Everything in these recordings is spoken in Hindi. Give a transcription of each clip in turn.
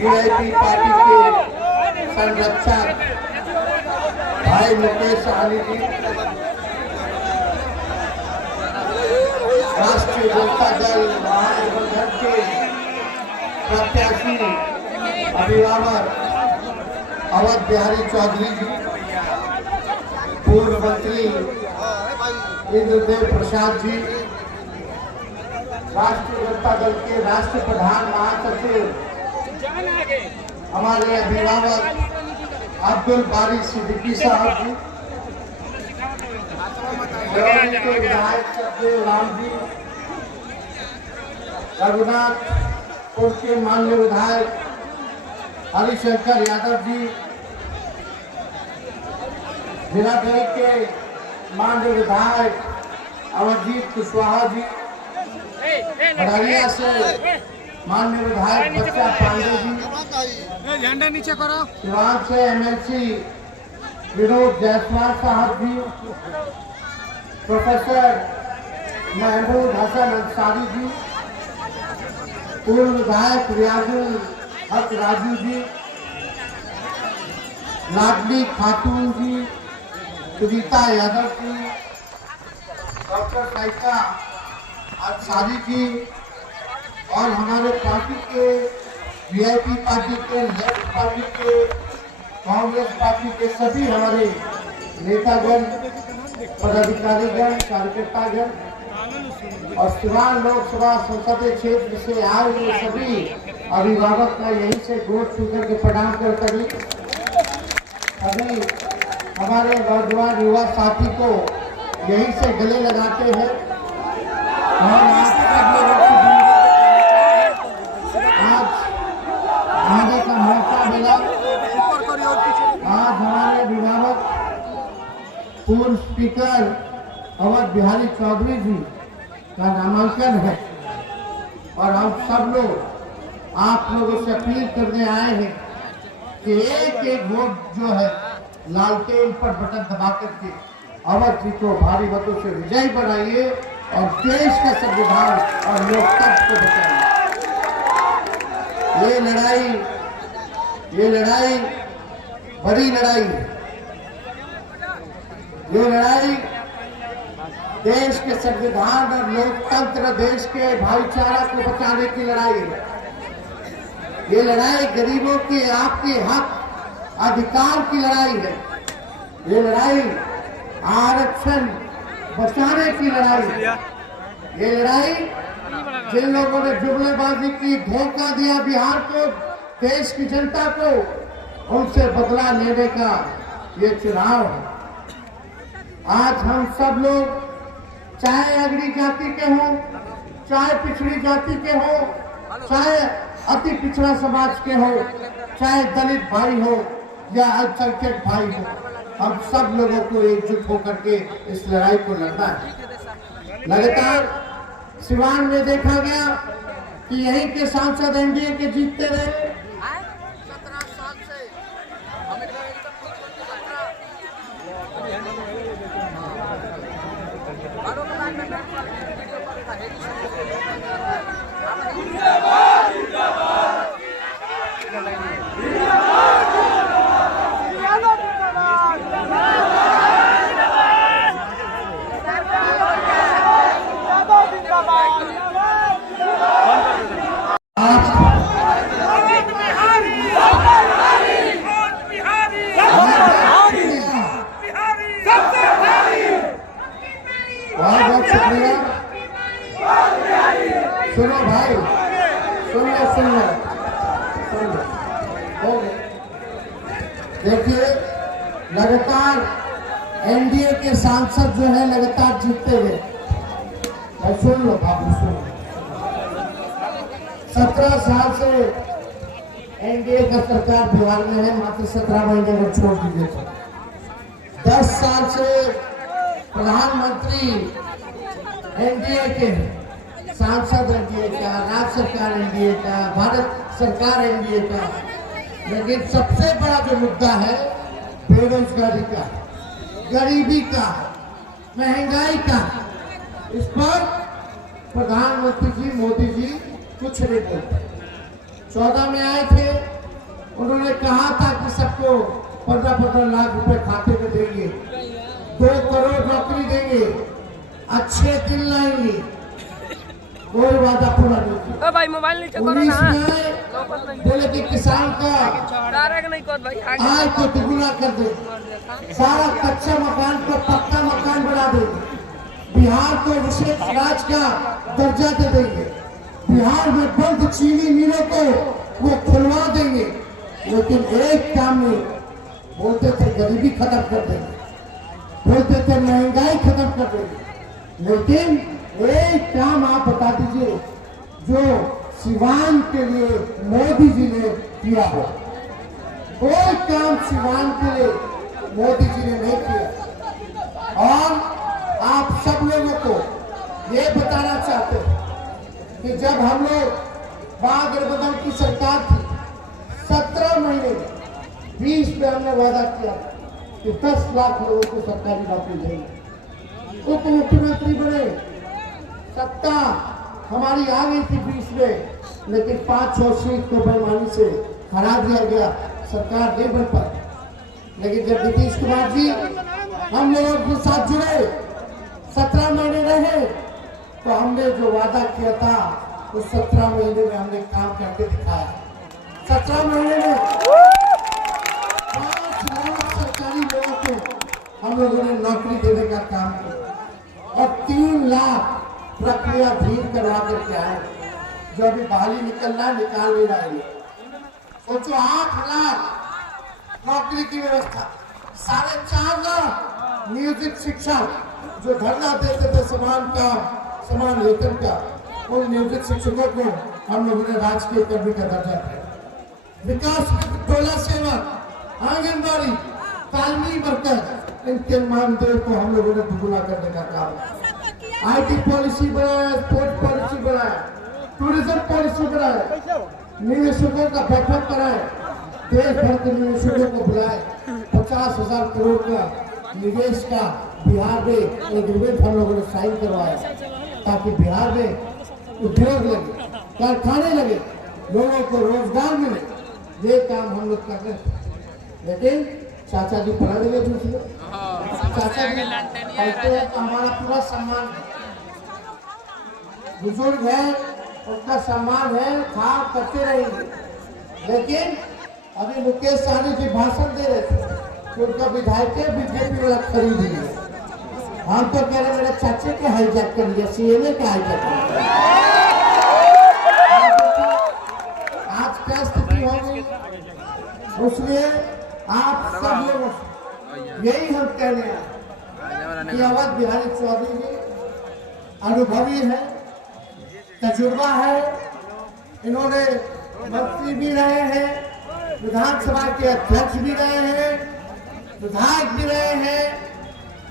वीआईपी पार्टी के संरक्षक भाई मुकेश सहनी जी, राष्ट्रीय जनता दल महागठबंधन के प्रत्याशी अभिभावक अवध बिहारी चौधरी जी, पूर्व मंत्री इंद्रदेव प्रसाद जी, राष्ट्रीय जनता दल के राष्ट्रीय प्रधान महासचिव हमारे अभिभावक अब्दुल बारी सिद्दीकी साहब जी, के विधायक सतदेव राम जी, रघुनाथपुर के माननीय विधायक हरिशंकर यादव जी, जिलाधरी के माननीय विधायक अमरजीत कुशवाहा जी, बड़ालिया से माननीय विधायक बच्चा पांडे जी, झंडा नीचे करो, सिवान से एमएलसी विनोद जायसवाल साहब जी, प्रोफेसर महमूद हसन अंसारी जी, पूर्व विधायक रियाजुल हक राजू जी, लाडली खातून जी, सुनीता यादव जी, डॉक्टर साइका अंसारी जी और हमारे पार्टी के वीआईपी पार्टी के, लेफ्ट पार्टी के, कांग्रेस पार्टी के सभी हमारे नेतागण, पदाधिकारीगण, कार्यकर्तागण और सिवान लोकसभा संसदीय क्षेत्र से आए हुए सभी अभिभावक का यहीं से गोद छू करके प्रणाम करता हूँ। अभी हमारे नौजवान युवा साथी को यहीं से गले लगाते हैं और आज आगे का मौका मिला। आज हमारे अभिभावक पूर्व स्पीकर अवध बिहारी चौधरी जी का नामांकन है और हम सब लोग आप लोगों से अपील करने आए हैं कि एक एक वोट जो है लालटेन पर बटन दबा करके अवध जी को भारी मतों से विजयी बनाइए और देश का संविधान और लोकतंत्र को बचाइए। ये लड़ाई बड़ी लड़ाई है। ये लड़ाई देश के संविधान और लोकतंत्र, देश के भाईचारा को बचाने की लड़ाई है। ये लड़ाई गरीबों के, आपके हक अधिकार की लड़ाई है। ये लड़ाई आरक्षण बचाने की लड़ाई है। ये लड़ाई जिन लोगों ने जुमलेबाजी की, धोखा दिया बिहार को, देश की जनता को, उनसे बदला लेने का ये चुनाव है। आज हम सब लोग चाहे अगड़ी जाति के हों, चाहे पिछड़ी जाति के हों, चाहे अति पिछड़ा समाज के हो, चाहे दलित भाई हो या अल्पसंख्यक भाई हो, हम सब लोगों को एकजुट होकर के इस लड़ाई को लड़ना है। लगातार सिवान में देखा गया कि यहीं के सांसद एनडीए के जीतते रहे। 17 साल से बहुत शुक्रिया। सुनो भाई, सुन लो। देखिए, लगातार एनडीए के सांसद जो है लगातार जीतते हुए, सुन लो बाबू, सुन लो। 17 साल से एनडीए का सरकार बिहार में है, मात्र 17 महीने में छोड़ दीजिए तो 10 साल से प्रधानमंत्री एनडीए के, सांसद एनडीए का, राज्य सरकार एनडीए का, भारत सरकार एनडीए का। लेकिन सबसे बड़ा जो मुद्दा है बेरोजगारी का, गरीबी का, महंगाई का, इस पर प्रधानमंत्री जी मोदी जी कुछ नहीं बोलते। 14 में आए थे, उन्होंने कहा था कि सबको 15-15 लाख रुपए खाते में देंगे, 2 करोड़ नौकरी देंगे, अच्छे दिन लाएंगे, कोई वादा पूरा नहीं किया। भाई मोबाइल नीचे करो पुलिस ना। में बोले कि किसान का आय को दुगुना कर दे, सारा कच्चा मकान को पक्का मकान बना देंगे, बिहार को विशेष राज्य का दर्जा दे देंगे, बिहार में बंद चीनी मिलों को वो खुलवा देंगे। लेकिन एक काम नहीं, बोलते थे गरीबी खत्म कर देंगे, बोलते थे महंगाई खत्म कर देंगे, लेकिन एक काम आप बता दीजिए जो सिवान के लिए मोदी जी ने किया हो। कोई काम सिवान के लिए मोदी जी ने नहीं किया। और आप सब लोगों को ये बताना चाहते हैं कि जब हम लोग बाग गठबंधन की सरकार थी, 17 महीने में 20 में हमने वादा किया कि 10 लाख लोगों को सरकारी नौकरी देंगे। उप मुख्यमंत्री बने, सत्ता हमारी आ गई थी 20 में, लेकिन 5-6 सीट को बेईमानी से हरा दिया गया, सरकार नहीं बन पाई। लेकिन जब नीतीश कुमार जी हम लोगों के साथ जुड़े, 17 महीने रहे, तो हमने जो वादा किया था उस 17 महीने में हमने काम करके दिखाया। 17 महीने में 5 लाख सरकारी लोगों को हम लोगों ने नौकरी देने का काम किया और 3 लाख प्रक्रिया धीर करवा करके आए। जो अभी बहाली निकलना निकाल नहीं रहे। सोचो 8 लाख नौकरी की व्यवस्था, 4.5 लाख नियोजित शिक्षक जो धरना देते थे समान काम समान वेतन का, उन नियोजित शिक्षकों को हम लोगों ने राजकीय कर्मी का दर्जा दिया। विकास टोला सेवक, आंगनबाड़ी, तालमी वर्कर, इनके मानदेय को हम लोगों ने दुगुना करने का काम। IT पॉलिसी बनाया, स्पोर्ट्स पॉलिसी बनाया, टूरिज्म पॉलिसी बनाया, निवेशकों का बैठक कराए, देश भर के निवेशकों को बुलाए, 50,000 करोड़ का निवेश का बिहार में एग्रीमेंट हम लोगों ने साइन करवाया ताकि बिहार में उद्योग लगे, कारखाने लगे, लोगों को रोजगार मिले। ये काम हम लोग कर रहे थे। लेकिन चाचा जी पढ़ा देंगे दूसरे, चाचा जी कहते हैं तो हमारा पूरा सम्मान है, बुजुर्ग है उनका सम्मान है, काम करते रहेंगे। लेकिन अभी मुकेश सहनी जी भाषण दे रहे थे कि उनका विधायक बीजेपी वाला खरीद लिया। हम तो कह रहे मेरे चाचे के हाईजैक कर लिया, CMA के हाईजैक कर लिया। आज क्या स्थिति होगी, इसलिए आप सब लोग यही हम कहने हैं कि अवध बिहारी चौधरी जी अनुभवी है, तजुर्बा है, इन्होंने मंत्री भी रहे हैं, विधानसभा के अध्यक्ष भी रहे हैं, विधायक भी रहे हैं,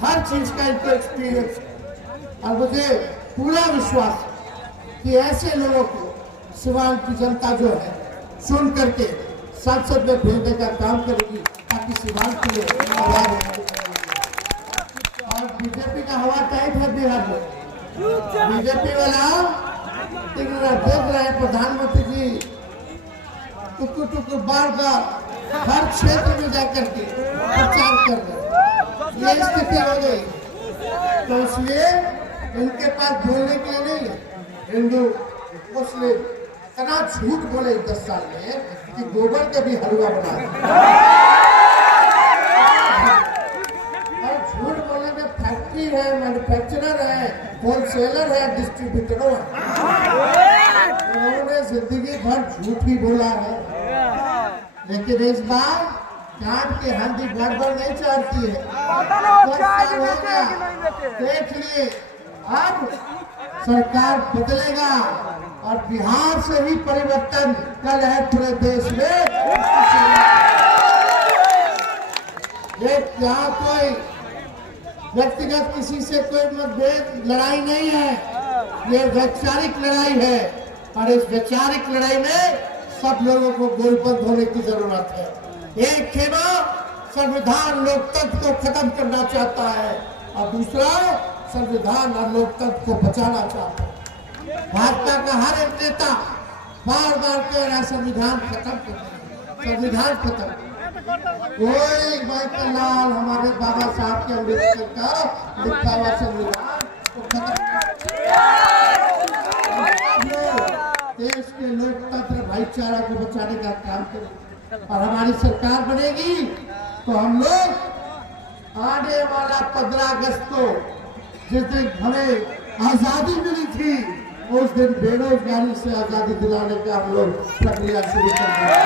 हर चीज का इनको एक्सपीरियंस है। और मुझे पूरा विश्वास है कि ऐसे लोगों को सिवान की जनता जो है सुन करके संसद में भेजने का काम करेगी ताकि सिवान के लिए आवाज हो। और बीजेपी का हवा टाइट है बिहार में, बीजेपी वाला देख रहे हैं प्रधानमंत्री जी टुकुर टुकुर बार बार हर क्षेत्र में जाकर के प्रचार कर रहे हैं। ये स्थिति हो गई, तो इसलिए इनके पास बोलने के लिए नहीं है। हिंदू मुस्लिम इतना झूठ बोले 10 साल में कि गोबर का भी हलवा बना और झूठ बोलने में फैक्ट्री है, मैन्युफैक्चरर है, होलसेलर है, डिस्ट्रीब्यूटर है। उन्होंने जिंदगी भर झूठ ही बोला है, लेकिन इस बार काट के हंडी गड़बड़ नहीं चाहती है। देख लिए अब सरकार बदलेगा और बिहार से ही परिवर्तन कल है पूरे देश में। यहाँ कोई व्यक्तिगत किसी से कोई मतभेद लड़ाई नहीं है, ये वैचारिक लड़ाई है और इस वैचारिक लड़ाई में सब लोगों को गोलबंद होने की जरूरत है। एक खेमा संविधान लोकतंत्र को खत्म करना चाहता है और दूसरा संविधान और लोकतंत्र को बचाना चाहता है। भाजपा का हर एक नेता बार बार कह रहा है संविधान खत्म कर, संविधान खत्म। कोई भाई लाल हमारे बाबा साहब के अम्बेडकर का लिखा हुआ संविधान को खत्म। देश के लोकतंत्र भाईचारा को बचाने का काम करें और हमारी सरकार बनेगी तो हम लोग आने वाला 15 अगस्त को जिस दिन हमें आजादी मिली थी उस दिन बेरोजगारी से आजादी दिलाने का हम लोग प्रक्रिया शुरू कर देंगे।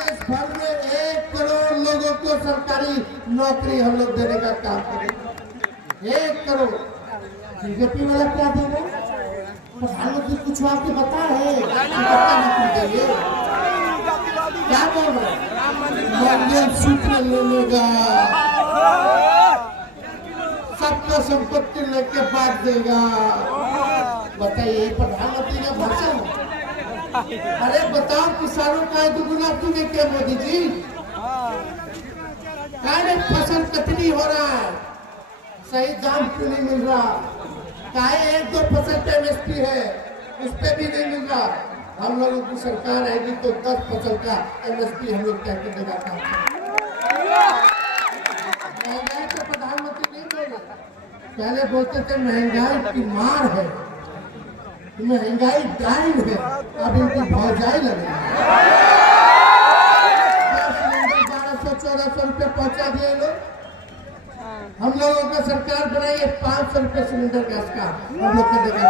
देश भर में 1 करोड़ लोगों को सरकारी नौकरी हम लोग देने का काम करेंगे। 1 करोड़। बीजेपी वाला क्या देगा? प्रधानमंत्री कुछ आपके बता है क्या बोल रहे हैं? मंगल सूत्र ले लेगा, सबका संपत्ति लेके बांट देगा। बताइए प्रधानमंत्री का भाषण। अरे बताओ किसानों का दुगुना तुम्हें क्या मोदी जी? काहे फसल कटनी हो रहा है, सही दाम क्यों नहीं मिल रहा? काहे 1-2 फसल पे एमएसपी है उस पे भी नहीं मिल रहा। हम लोगों की सरकार आएगी तो 10 फसल का एमएसपी हम लोग तय करने का काम करेंगे। महंगाई तो प्रधानमंत्री नहीं बोले, पहले बोलते थे महंगाई की मार है, महंगाई डाइन है, अब इनकी भौजाई लगे। 1200-1400 रुपये पहुंचा दिए लोग। हम लोगों का सरकार बनाई है 500 रुपये सिलेंडर गैस का हम लोग का देगा।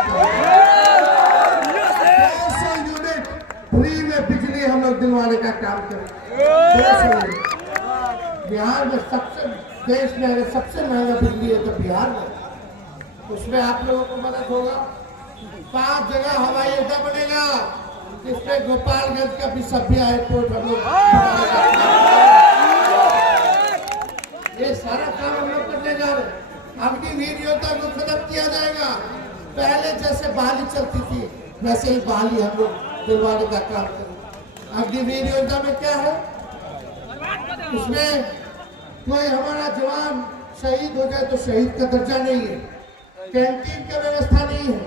200 यूनिट फ्री में बिजली हम लोग दिलवाने का काम करें। बिहार में सबसे देश में अगर सबसे महंगा बिजली है तो बिहार में, उसमें आप लोगों को मदद होगा। 5 जगह हवाई अड्डा बनेगा जिसमें गोपालगंज का भी सभ्य एयरपोर्ट हम लोग ये सारा काम हम लोग करने जा रहे हैं। आपकी वीडियोता को खत्म किया जाएगा। पहले जैसे बहाली चलती थी वैसे ही बहाली हम लोग दिलवाने का काम करेंगे। आपकी वीडियोता में क्या है? उसमें कोई हमारा जवान शहीद हो जाए तो शहीद का दर्जा नहीं है, कैंटीन का व्यवस्था नहीं है,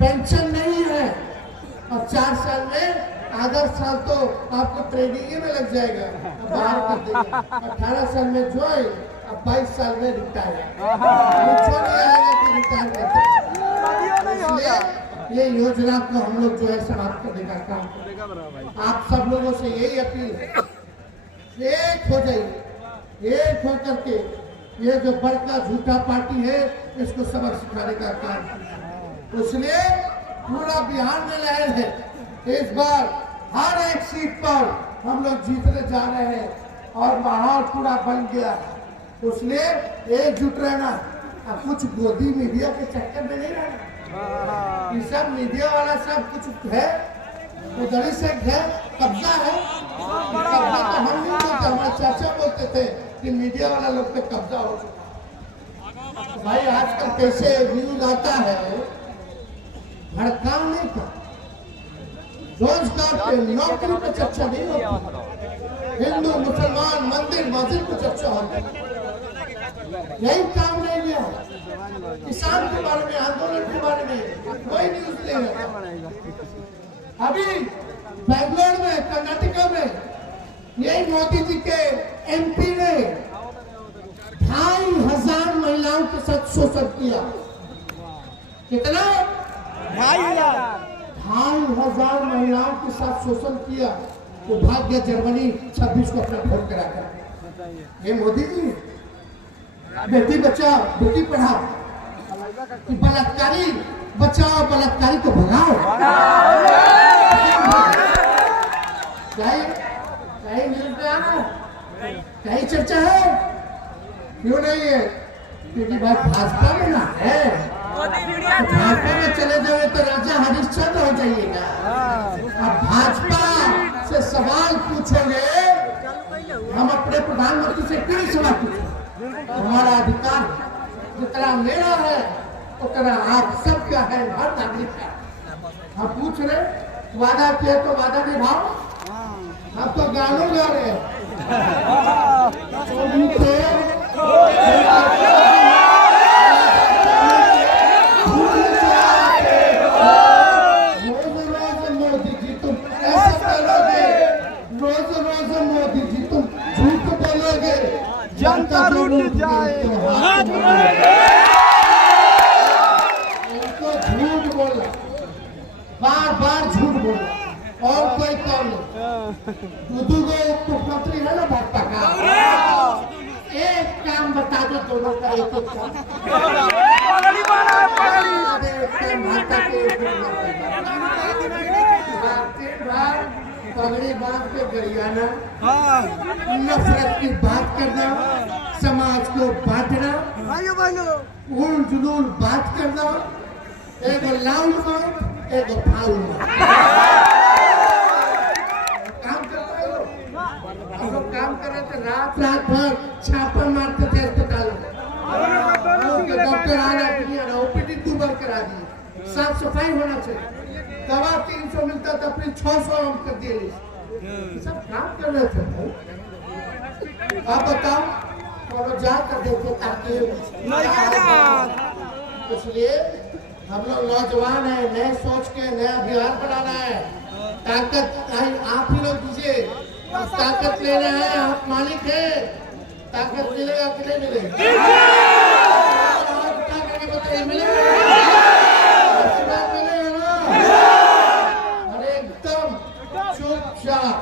पेंशन नहीं है और 4 साल में आधा साल तो आपको ट्रेनिंग में लग जाएगा, बाहर कर देंगे। 18 साल में ज्वाइन, अब 22 साल में रिटायर। इसलिए ये योजना को हम लोग जो है समाप्त करने का काम करेंगे। आप सब लोगों से यही अपील है, एक हो जाइए, एक हो करके ये जो बड़का झूठा पार्टी है इसको सबक सिखाने का काम। इसलिए पूरा बिहार में लहर है। इस बार हर एक सीट पर हम लोग जीतने जा रहे हैं और माहौल पूरा बन गया। इसलिए एकजुट रहना, अब कुछ गोदी मीडिया के चक्कर में नहीं रहना। ये सब मीडिया वाला सब कुछ है, उधर से है, कब्जा है। कब्जा तो हम नहीं बोलते, हमारे चाचा बोलते थे कि मीडिया वाला लोग पे कब्जा हो चुका। तो भाई आजकल कैसे न्यूज आता है, भड़काने का, रोजगार पे, नौकरी पे चर्चा नहीं होती। हिंदू मुसलमान मंदिर मस्जिद पे चर्चा होती। यही काम रह गया। किसान के बारे में, आंदोलन के बारे में कोई न्यूज नहीं रहता। अभी बेंगलोर में, कर्नाटका में यही मोदी जी के एमपी ने 2500 महिलाओं के साथ शोषण किया। कितना? 2500 महिलाओं के साथ शोषण किया। तो भाग गया जर्मनी 26 को अपना वोट करा कर। ये मोदी जी बेटी बचाओ बेटी पढ़ाओ, बलात्कारी बचाओ बलात्कारी को भगाओ। कहीं न्यूज में आना, कहीं चर्चा है, क्यों नहीं है? क्योंकि भाई भाजपा में ना है। भाजपा में चले जाओगे तो राजा हरिश्चंद्र हो जाइएगा। अब भाजपा से सवाल पूछोगे, हम अपने प्रधानमंत्री से क्यों सवाल पूछेंगे? हमारा अधिकार जितना मेरा है उतना आप सबका है, हर नागरिक का। हम पूछ रहे, वादा किया तो वादा निभाओ। हम तो गानों गा रहे हैं, मोदी जी तुम ऐसा करोगे, रोज रोज मोदी जी तुम झूठ बोलोगे, जनता रूठ जाए। उनको झूठ बोला, बार बार झूठ बोला, और कोई काम नहीं। मुख्यमंत्री है ना भाजपा का, एक काम बता दो दोनों का, एक एक काम पगड़ी बांध के गरियाना, नफरत की बात करना, समाज को बांटना, उल जुलूल बात करना, एक लाउड माउथ, एक फाउल माउथ। काम करता है हम लोग, काम कर रहे थे रात रात भर, छापा मारते थे अस्पतालों में, डॉक्टर आ रहा, ओपीडी 2 बार करा दी, साफ सफाई होना चाहिए, दवा 300 मिलता था, फिर 600 हम कर दिए, सब काम कर रहे थे। आप बताओ, और जा कर देखो, ताकि इसलिए हम लोग नौजवान है, नए सोच के नया बिहार बनाना है। ताकत आप ही लोग दीजिए, ताकत ले रहे हैं, आप मालिक है, ताकत मिलेगा कि नहीं मिलेगा? एकदम चुपचाप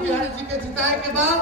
बिहारी जी के जिताए के बाद